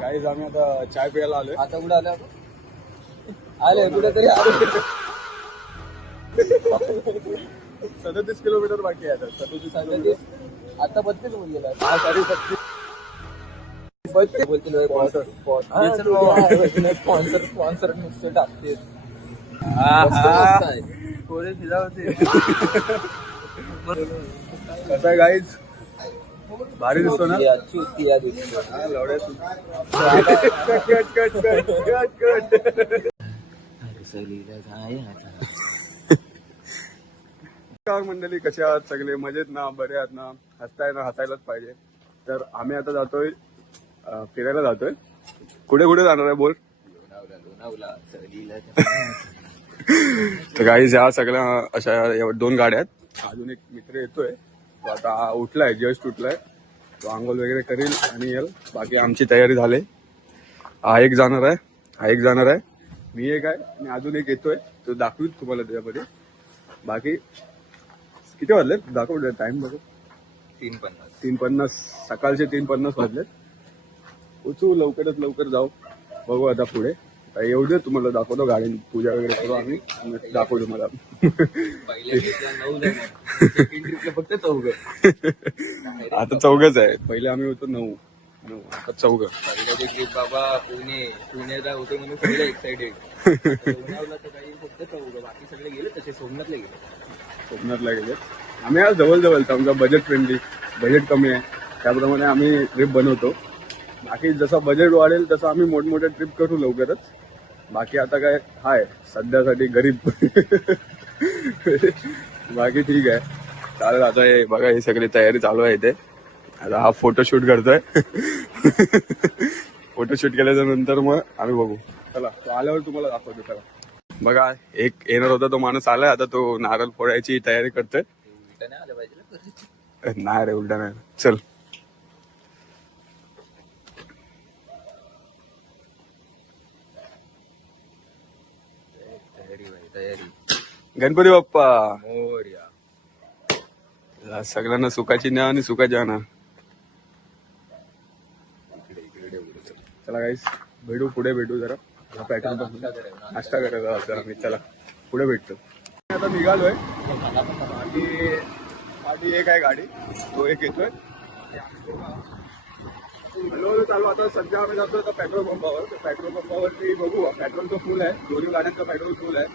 काहीच आम्ही आता चाय प्यायला आलोय. आता कुठे आले आले कुठेतरी आले. 37 किलोमीटर बाकी आहे. 37 आता 32 होऊन गेला. हा सॉरी 36 स्पॉन्सर नुसतं टाकते. कसं आहे गाईज, भारी दिसतो ना. मंडळी कसे आहात सगळे, मजेत ना, बरे आहात ना, हसताय ना, हसायलाच पाहिजे. तर आम्ही आता जातोय फिरायला जातोय. कुठे कुठे जाणार आहे बोल. तर गाईज ह्या सगळ्या अशा 2 गाड्या आहेत. अजून एक मित्र येतोय, तो आता उठलाय, जस्ट उठलाय. तो आंघोळ वगैरे करेल आणि येईल. बाकी आमची तयारी झाली. हा एक जाणार आहे, मी एक आहे आणि अजून एक येतोय, तो दाखवीत तुम्हाला त्यामध्ये. बाकी किती वाजलेत दाखवले टाइम बघू. 3:50 सकाळचे 3:50 वाजलेत. पोचू लवकरात लवकर जाऊ. बघू आता पुढे येऊ दे, तुम्हाला दाखवतो. गाडी पूजा वगैरे करू आम्ही, दाखवू तुम्हाला. फक्त 4 आता 4च आहे. पहिले आम्ही होतो 9 आता 4. पहिल्याची ट्रिप बाबा पुण्याला होते म्हणून सगळे एक्साइटेड. काही फक्त 4, बाकी सगळे गेले तसे सोमनाथला गेले. आम्ही आज जवळ आमचा बजेट फ्रेंडली, बजेट कमी आहे त्याप्रमाणे आम्ही ट्रिप बनवतो. बाकी जसं बजेट वाढेल तसं आम्ही मोठमोठ्या ट्रिप करू लवकरच. बाकी आता काय हाय सध्यासाठी गरीब. बाकी ठीक आहे, चालेल. आता हे बघा, ही सगळी तयारी चालू आहे इथे. आता हा फोटोशूट करतोय. फोटोशूट केल्याच्या नंतर मग आम्ही बघू. चला, तो आल्यावर तुम्हाला दाखवतो. चला बघा, एक येणार होता तो माणूस आलाय. आता तो नारळ फोडायची तयारी करतोय. नाही रे, उलटा नाही. चल गणपती बाप्पा मोरया. सगळ्यांना सुखाची न्या आणि सुखाची आणा. चला गाईस, भेटू पुढे, भेटू जरा पेट्रोल नाश्ता करायला सर आम्ही. चला पुढे भेटतो. आता निघालोय. पाठी एक आहे गाडी, तो एक येतोय. हळूहळू चालू. आता सध्या आम्ही जातोय आता पेट्रोल पंपावर. पेट्रोल पंपावरती बघू, पेट्रोल तर फुल आहे, दोन्ही गाड्यांचं पेट्रोल फुल आहे.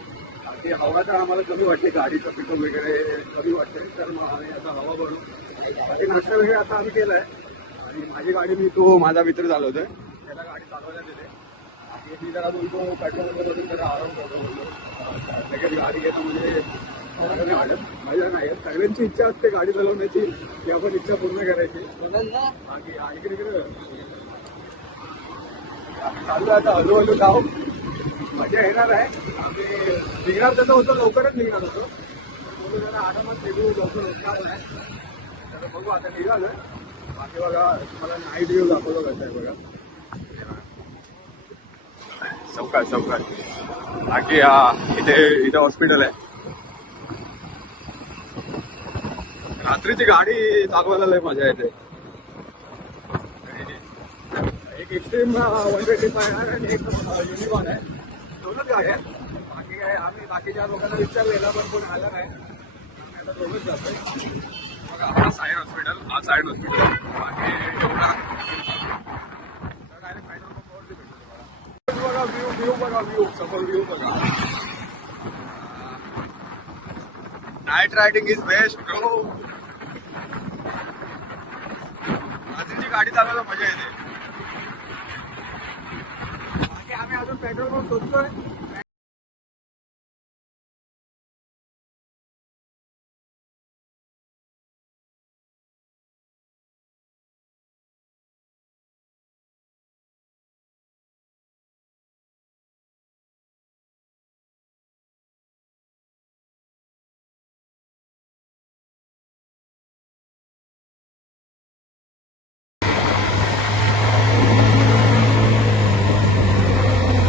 ते हवा तर आम्हाला कमी वाटते, गाडीचं पेट्रोल वगैरे कमी वाटते. तर मग आम्ही आता हवा भरू. बाकी नाश्ता वगैरे आता आम्ही केलाय. आणि माझी गाडी माझा मित्र चालवतोय, त्याला गाडी चालवायला देते. आणि मी जरा बोलतो पेट्रोल वगैरे जरा आराम करतो. लगेच गाडी घेतो म्हणजे मजा नाही. सगळ्यांची इच्छा असते गाडी चालवण्याची, ती आपण इच्छा पूर्ण करायची. बाकी इकडे चालू आता हळूहळू जाऊ, मजा येणार आहे. निघणार तसं होतं, लवकरच निघणार होतं. जरा आरामात निघू, लवकर उठणार नाही. तर बघू आता निघालोय. बाकी बघा, तुम्हाला नाईट व्ह्यू दाखवतो कसं आहे बघा. चौकात बाकी इथे हॉस्पिटल आहे. रात्रीची गाडी चालवायला लय मजा येते. एक एक्स्ट्रीम 125 आहे आणि एक युनिकॉर्न आहे. 2च गाड्या आहेत. बाकी काय आम्ही बाकीच्या लोकांना विचारलेला पण कोण आला नाही. आम्ही आता 2च जातोय. बघा, हा साईड हॉस्पिटल. बाकी एवढा डायरेक्ट पेट्रोल पंपावरती भेटतो. बघा व्ह्यू बघा, समोर व्ह्यू बघा. Night riding is best bro. रात्रीची गाडी चालवायला मजा येते. बाकी आम्ही अजून पेट्रोल पंप शोधतोय.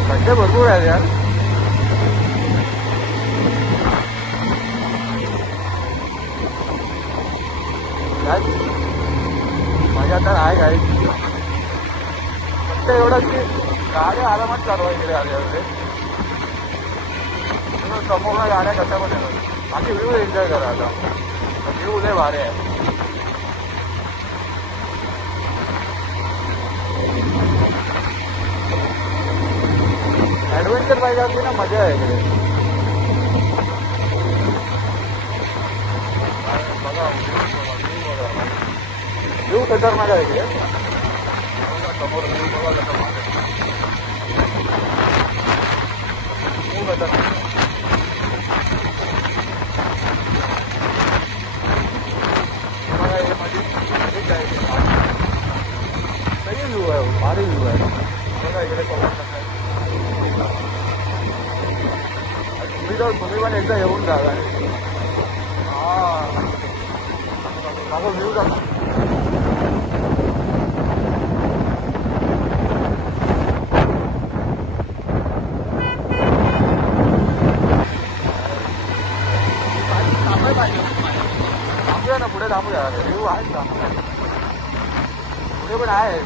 खड्डे भरपूर आहेत यार. मजा तर आहे काय. वाटतं एवढंच की गाड्या आरामात चालवायचे रे आले होते. समोर गाड्या कशा पण येतात. बाकी व्ह्यू एन्जॉय करा आता. व्ह्यू लय भारी आहे. ऍडव्हेंचर पाहिजे असली ना मजा आहे इकडे. बघा व्ह्यू खतरनाक आहे इकडे. समोर व्ह्यू बघा कसं व्ह्यू खतरनाक. बघा हे मध्ये सही व्ह्यू आहे. भारी व्ह्यू आहे. बघा इकडे समोर कसं आहे. तुम्ही पण एकदा येऊन जा. हा माझा व्ह्यू दाखव. थांबूया ना पुढे थांबूया. व्ह्यू आहे चांगला. पुढे पण आहे.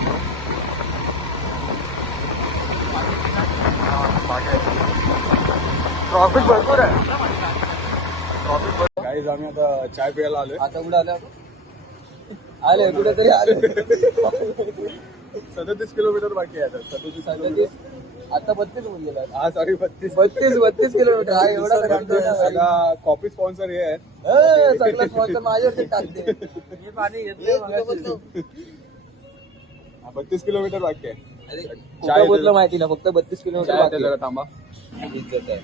ट्रॉफिक भरपूर आहे. ट्रॉफिक भरपूर. काहीच आम्ही आता चाय प्यायला आलोय. आता कुठे आले कुठेतरी आले. 37 किलोमीटर बाकी आहे. 37 आता 32 होऊन गेला. हा सॉरी 32 किलोमीटर. हा एवढा आता कॉफी स्पॉन्सर हे आहे. सगळं स्पॉन्सर माझ्यावरती टाकते. मी पाणी घेतलं. 32 किलोमीटर बाकी आहे. चाय बोललं माहिती ना. फक्त 32 किलोमीटर जरा थांबा. इज्जत आहे.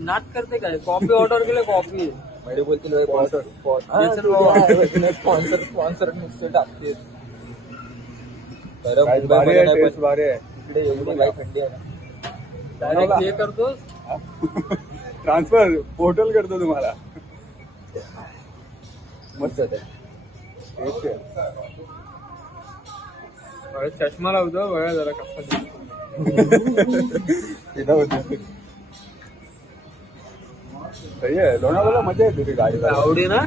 नाट करते काय. कॉफी ऑर्डर केलं. कॉफी मैडे बोलतील स्पॉन्सर नुसतं टाकते. भारी आहे. भारी आहे. इकडे एवढी काही थंडी आहे ना. डायरेक्ट हे करतोस. ट्रान्सफर पोर्टल करतो तुम्हाला. मस्त आहे. चष्मा लावतो बघा जरा कसा सही आहे. लोणावळ्याला मजा येते ती गाडी. आवडी ना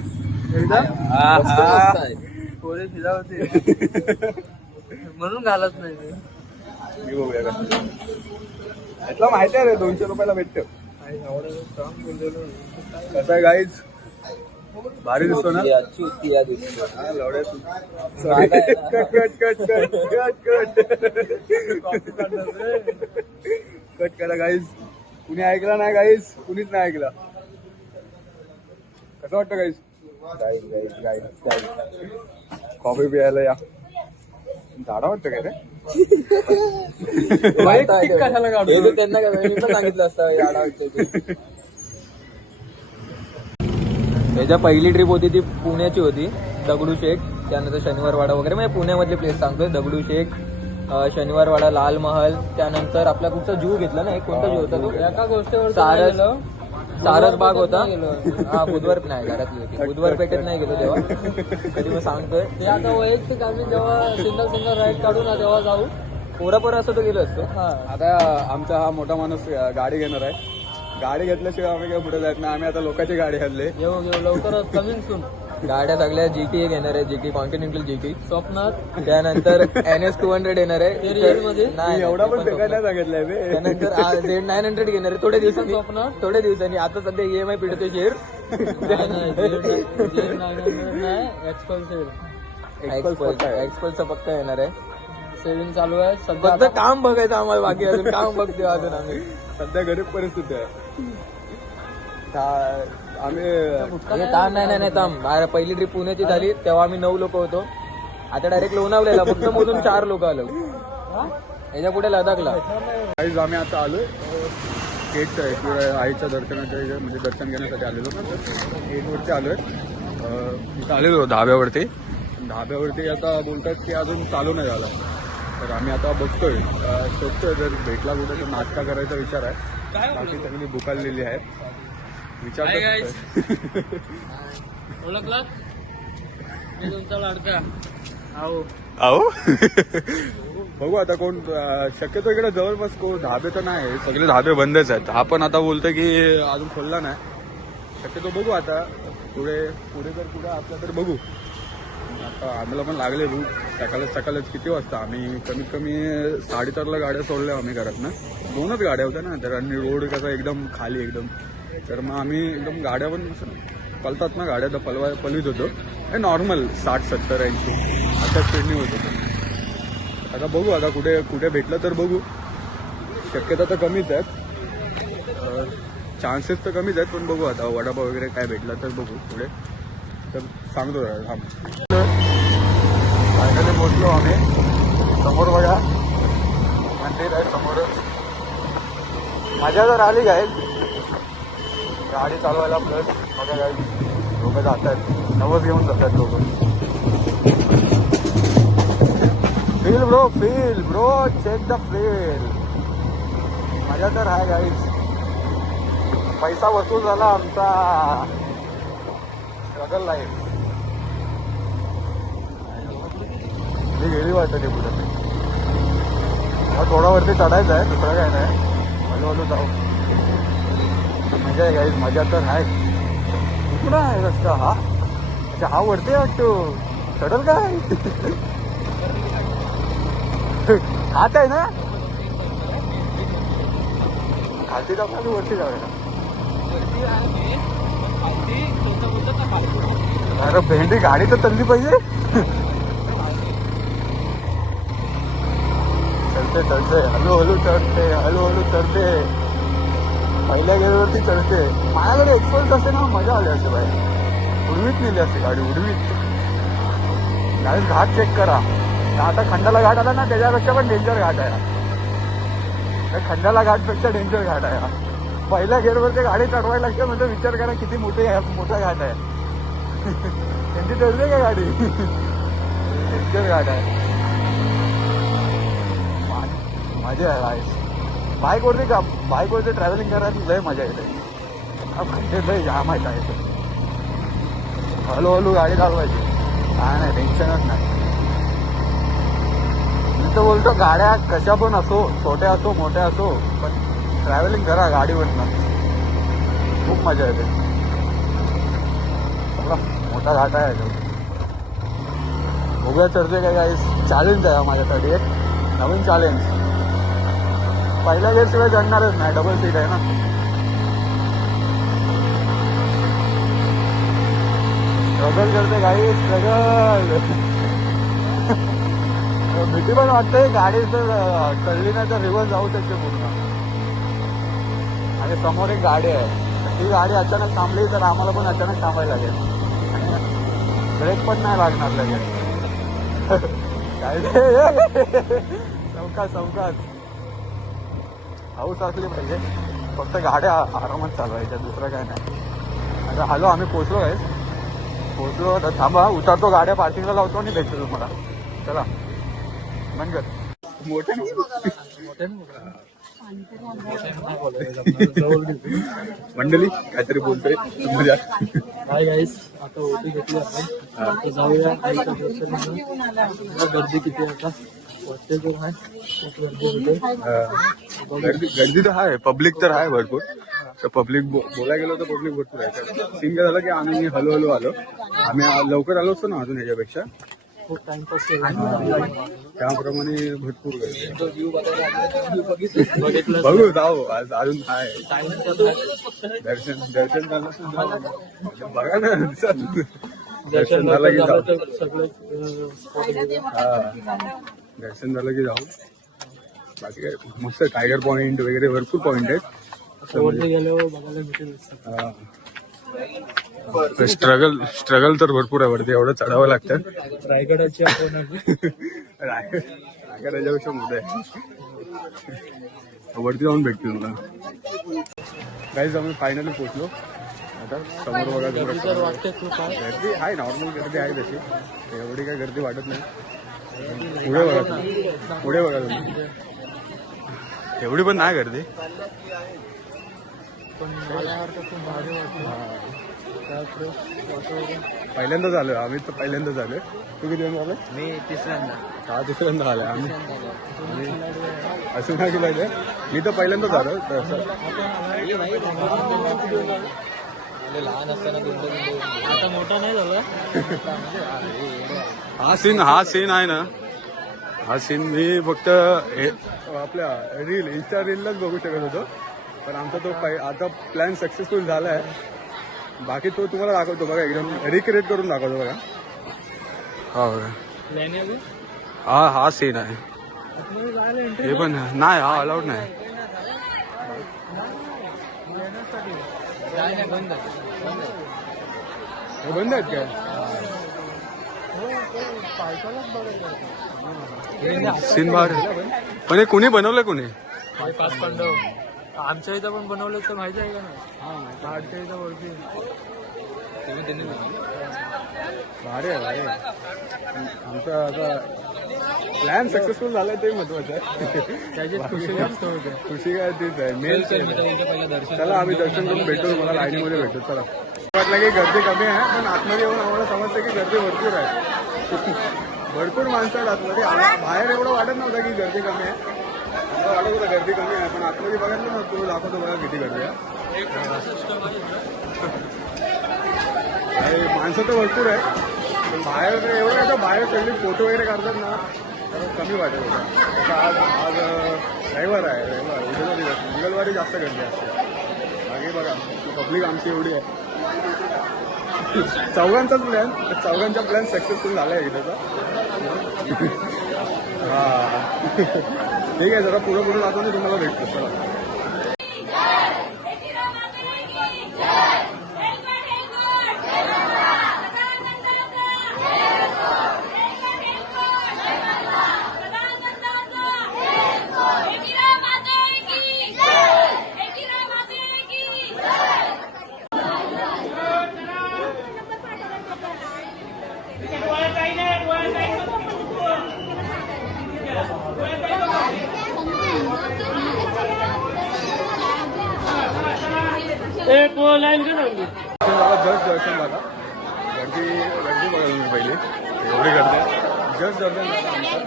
पोरे फिरा होते म्हणून घालत नाही. मी बघूया कसं. यातला माहिती आहे रे 200 रुपयाला भेटतं. कसं आहे गाईज. भारी दिसतो ना. कट करा गाईज. कुणी ऐकला नाही गाईज. कुणीच नाही ऐकला. कसं वाटतं गाईज. कॉफी प्यायला या. झाडा वाटतं काय रे. कशाला काढू. त्यांना काय सांगितलं असतं. याच्या पहिली ट्रिप होती ती पुण्याची होती. दगडूशेठ, त्यानंतर शनिवारवाडा वगैरे. म्हणजे पुण्यामधले प्लेस सांगतोय. दगडूशेठ, शनिवारवाडा, लाल महल. त्यानंतर आपला कुठचा जू घेतला ना. एक कोणता जू होता तो. एका गोष्टीवर सारसबाग होता. हा बुधवार नाही घरातली होती. बुधवार पेठेत नाही गेलो तेव्हा. कधी मग सांगतोय ते आता वैयक्तिक आम्ही जेव्हा सिंगल राईड काढू ना तेव्हा जाऊ. पोरापोरा असं तो गेलो असतो. आता आमचा हा मोठा माणूस गाडी घेणार आहे. गाडी घेतल्याशिवाय आम्ही काय पुढे जात नाही. आम्ही आता लोकांची गाडी घातली. घेऊ लवकरच कमिंग सून. गाड्या सगळ्या GT घेणार आहे. GT कॉन्टिनेंटल GT स्वप्नात. त्यानंतर NS 200 येणार आहे. नाही एवढा पण फेकायला सांगितलंय. त्यानंतर Z900 घेणार आहे थोड्या दिवसांनी. स्वप्नात थोड्या दिवसांनी. आता सध्या EMI पिढतोय शेअर. एक्सपल्सचा पक्का येणार आहे. सेविंग चालू आहे. फक्त काम बघायचं आम्हाला. बाकी अजून काम बघतोय अजून आम्ही. सध्या गरीब परिस्थिती आहे. आम्ही थांब. पहिली ट्रिप पुण्याची झाली तेव्हा आम्ही 9 लोक होतो. आता डायरेक्ट लोणावळ्याला फक्त मधून 4 लोक आलो. याच्या पुढे लडाखला. आम्ही आता आलोय गेटच्या आईच्या दर्शनाच्या म्हणजे दर्शन घेण्यासाठी आलेलो ना. तर गेटवरती आलोय. इथं आलेलो धाब्यावरती. आता बोलतात की अजून चालू नाही झाला. तर आम्ही आता बघतोय शोधतोय. जर भेटला कुठे तर नाश्ता करायचा विचार आहे. बाकी सगळी बुकालेली आहे. विचार ओळखला मी तुमचा लाडका. आओ बघू आता कोण. शक्यतो इकडे जवळपास कोण धाबे तर नाही. सगळे धाबे बंदच आहेत. हा पण आता बोलतोय की अजून खोलला नाही. शक्यतो बघू आता. पुढे जर कुठे असला तर बघू. आम्हाला पण लागले भूक. सकाळच किती वाजता आम्ही कमीत कमी 4:30ला गाड्या सोडल्या आम्ही घरातनं. 2च गाड्या होत्या ना तर, आणि रोड कसा एकदम खाली एकदम. तर मग आम्ही एकदम गाड्या पण पलतात ना गाड्या, तर पलवीत होतो. हे नॉर्मल 60, 70, 80 अशा स्पीडनी होत होतो. आता बघू, आता कुठे भेटलं तर बघू. शक्यता तर कमीच आहेत, चान्सेस तर कमीच आहेत, पण बघू आता वडापाव वगैरे काय भेटला तर बघू पुढे. तर सांगतो थांब. फायनली पोचलो आम्ही. समोर बघा मंदिर आहे समोर. मजा तर आली काय, गाडी चालवायला प्लस बघा काय लोक जातात, नवस घेऊन जातात लोक. Feel bro check the feel. मजा तर आहे गाईज. पैसा वसूल झाला आमचा. स्ट्रगल लाईफ मी गेली वाटतं ते पुढे. थोडा वरती चढायचं आहे, दुसरं काय नाही. हळूहळू जाऊ. मजा आहे गाईज, मजा तर आहे. कुठला आहे रस्ता हा? अच्छा हा वरती वाटतो. चढल काय? हात आहे ना खालती जाऊ खाली वरती जाऊया. अरे भेंडी गाडी तर चालली पाहिजे. चढते हळूहळू चढते. पहिल्या गेल्यावरती चढते. माझ्याकडे एक्सपोर्ट असते ना, मजा आली असते बाई. उडवीत नेली असते गाडी, उडवीत. गाडी घाट चेक करा. आता खंडाला घाट आला ना, त्याच्यापेक्षा पण डेंजर घाट आहे. खंडाला घाटपेक्षा डेंजर घाट आहे. पहिल्या गेअरवरती गाडी चढवायला लागते म्हणजे विचार करा किती मोठा घाट आहे. त्यांची चढते का गाडी? डेंजर घाट आहे. मजा आहे बाईकवरती ट्रॅव्हलिंग करायला लय मजा येते. म्हणजे लय जाम आहे. हळूहळू गाडी चालवायची, काय नाही टेन्शनच नाही. मी तर बोलतो गाड्या कशा पण असो, छोट्या असो मोठ्या असो, पण ट्रॅव्हलिंग करा गाडीवरनं, खूप मजा येते. बघा मोठा घाट आहे. उभ्या चढते काय गाईस. चॅलेंज आहे माझ्यासाठी, एक नवीन चॅलेंज. पहिल्या गेअरशिवाय चढणारच नाही, डबल सीट आहे ना. स्ट्रगल करते गाईस, स्ट्रगल. भीती पण वाटते गाडी जर चढली नाही तर रिव्हर्स जाऊ शकते पूर्ण. आणि समोर एक गाडी आहे, ती गाडी अचानक थांबली तर आम्हाला पण अचानक थांबायला लागेल. ब्रेक पण नाही लागणार लगेच. चौकात हाऊस असली पाहिजे. फक्त गाड्या आरामात चालवायच्या, दुसरं काय नाही. आता हॅलो आम्ही पोचलो तर थांबा, उतरतो, गाड्या पार्किंगला लावतो आणि भेटतो तुम्हाला. चला मंगल मंडळी काहीतरी बोलतोय. हाय गाईस, आता ओटी घेतली आपण, जाऊया आईच्या दर्शनाला. गर्दी किती आता वाटते तर आहे, गर्दी तर आहे, पब्लिक तर आहे भरपूर. तर पब्लिक बोलायला गेलो तर पब्लिक भरपूर आहे. सीन काय झालं की आम्ही हळूहळू आलो. आम्ही लवकर आलो असतो ना अजून ह्याच्यापेक्षा. खूप टाइमपास त्याप्रमाणे भरपूर गर्दी. बघितलं. बघू जाऊ आज अजून आहे. दर्शन झालं बघा ना. दर्शन झालं की जाऊ. दर्शन झालं की जाऊ. बाकी काय मस्त टायगर पॉइंट वगैरे भरपूर पॉइंट आहेत. गेल्यावर बघायला भेटेल. स्ट्रगल तर भरपूर आहे वरती, एवढं चढावं लागतं. रायगडाची आपण रायगड याच्यापेक्षा मोठं आहे. वरती जाऊन भेटतील मला. गाईज आम्ही फायनली पोहोचलो. आता समोर बघा गर्दी आहे, नॉर्मल गर्दी आहे तशी, एवढी काय गर्दी वाटत नाही. पुढे बघा तुम्ही, एवढी पण नाही गर्दी. पहिल्यांदाच आलोय आम्ही, तर पहिल्यांदाच आलोय. तू किती वेळा आलोय? मी तिसऱ्यांदा आलोय आम्ही. असं नाही केलं, मी तर पहिल्यांदाच आलो. लहान असताना आता मोठा नाही झालं. हा सीन आहे ना, हा सीन मी फक्त आपल्या इंस्टा रीललाच बघू शकत होतो, पण आमचा तो आता प्लॅन सक्सेसफुल झाला आहे. बाकी तो तुम्हाला दाखवतो बघा, एकदम रिक्रिएट करून दाखवतो बघा. हा बघा, हा सीन आहे. हे पण नाही, हा अलाउड नाही. हे बंद आहेत काय? सीन बार पण हे कुणी बनवलं, कुणी? आमच्या इथं पण बनवलं तर माहिती आहे का नाही? आमच्या इथं ओळखी भारी आहे. आमचा आता प्लॅन सक्सेसफुल झालाय ते महत्वाचं आहे. त्याची खुशी जास्त होते. खुशी काय तीच आहे मेन. चला आम्ही दर्शन करून भेटू, तुम्हाला लाईनीमध्ये भेटू. चला. वाटलं की गर्दी कमी आहे, पण आतमध्ये येऊन आम्हाला समजतं की गर्दी भरपूर आहे. भरपूर माणसं आहेत आतमध्ये. बाहेर एवढं वाटत नव्हतं की गर्दी कमी आहे, वाटत होतं गर्दी कमी आहे, पण आतमध्ये बघायला ना तुम्ही दाखवतो बघा किती गर्दी आहे. माणसं तर भरपूर आहे, पण बाहेर एवढं काय, बाहेर सगळे फोटो वगैरे काढतात ना, तर कमी वाटत होतं. आज रविवार आहे, उद्याचा दिवस, मंगळवारी जास्त गर्दी असते. बाकी बघा पब्लिक आमची एवढी आहे. चौघांचा प्लॅन सक्सेसफुल झाला आहे इथं. हा ठीक आहे, जरा पुढं दाखवून तुम्हाला भेटतो. चला. जस्ट दर्शन झालं. गर्दी बघा तुम्ही पहिली, एवढी गर्दी आहे. जस्ट दर्शन झालं आमचं.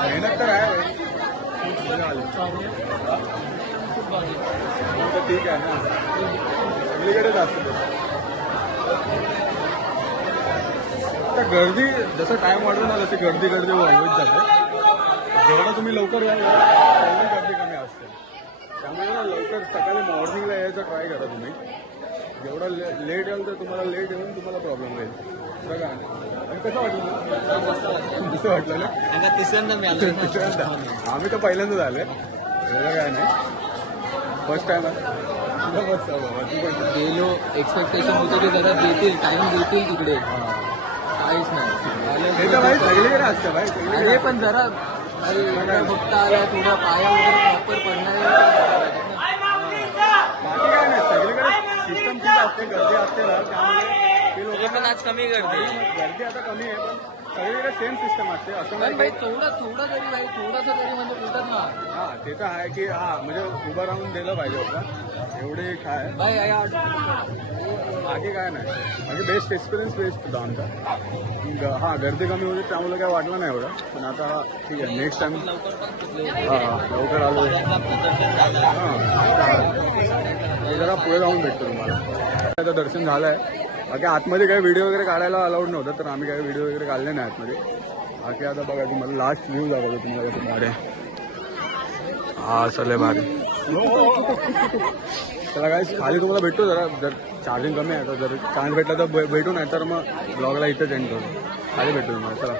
मेहनत तर आहे, ठीक आहे ना, सगळीकडेच असतं. आता गर्दी जसं टाइम वाढतो ना, तशी गर्दी होत जाते. जेवढा तुम्ही लवकर याल तेवढी गर्दी कमी असते. त्यामुळे ना लवकर सकाळी मॉर्निंगला यायचा ट्राय करा तुम्ही. जेवढा लेट याल तर तुम्हाला लेट येऊन तुम्हाला प्रॉब्लेम होईल. बघा आणि कसं वाटलं ना? तिसऱ्यांदा मी आलो. तिसऱ्यांदा आम्ही तर पहिल्यांदाच आले, एवढं काय नाही, फर्स्ट टाइम आहे. गेलो, एक्सपेक्टेशन होतं की जरा देतील, टाइम देतील तिकडे, काहीच नाही. हे तर भाई सगळीकडे असतं भाई, अरे पण जरा फक्त आला थोडा पाया वगैरे प्रॉपर पडणार. बाकी काय नाही, सगळीकडे सिस्टम ठीक असते, गर्दी असते ना, त्यामुळे ते लोक पण आज कमी गर्दी आता कमी आहे, पण सगळीकडे सेम सिस्टम असते. असं नाही भाई, थोडं तरी भाई, थोडंसं तरी म्हणजे बोलतात ना. हा ते तर आहे की म्हणजे उभं राहून दिलं पाहिजे होतं, एवढे काय भाई बाकी काय नाही. बाकी बेस्ट एक्सपिरियन्स होता आमचा. हा गर्दी कमी होती त्यामुळे काय वाटलं नाही एवढं, पण आता ठीक आहे, नेक्स्ट टाइम लवकर आलो. हां जरा पुढे जाऊन भेटतो तुम्हाला. आता दर्शन झालं आहे. बाकी आतमध्ये काही व्हिडिओ वगैरे काढायला अलाउड नव्हतं, तर आम्ही काही व्हिडिओ वगैरे काढले नाही आतमध्ये. बाकी आता बघा तुम्हाला लास्ट व्ह्यू दाखवतो तुम्हाला कसं भारी. हा चले भारी. चला काय खाली तुम्हाला भेटतो, जर चार्जिंग कमी आहे तर जर चान्स भेटला तर भेटू, नाही तर मग ब्लॉगला इथंच एंड करू. खाली भेटतो तुम्हाला. चला.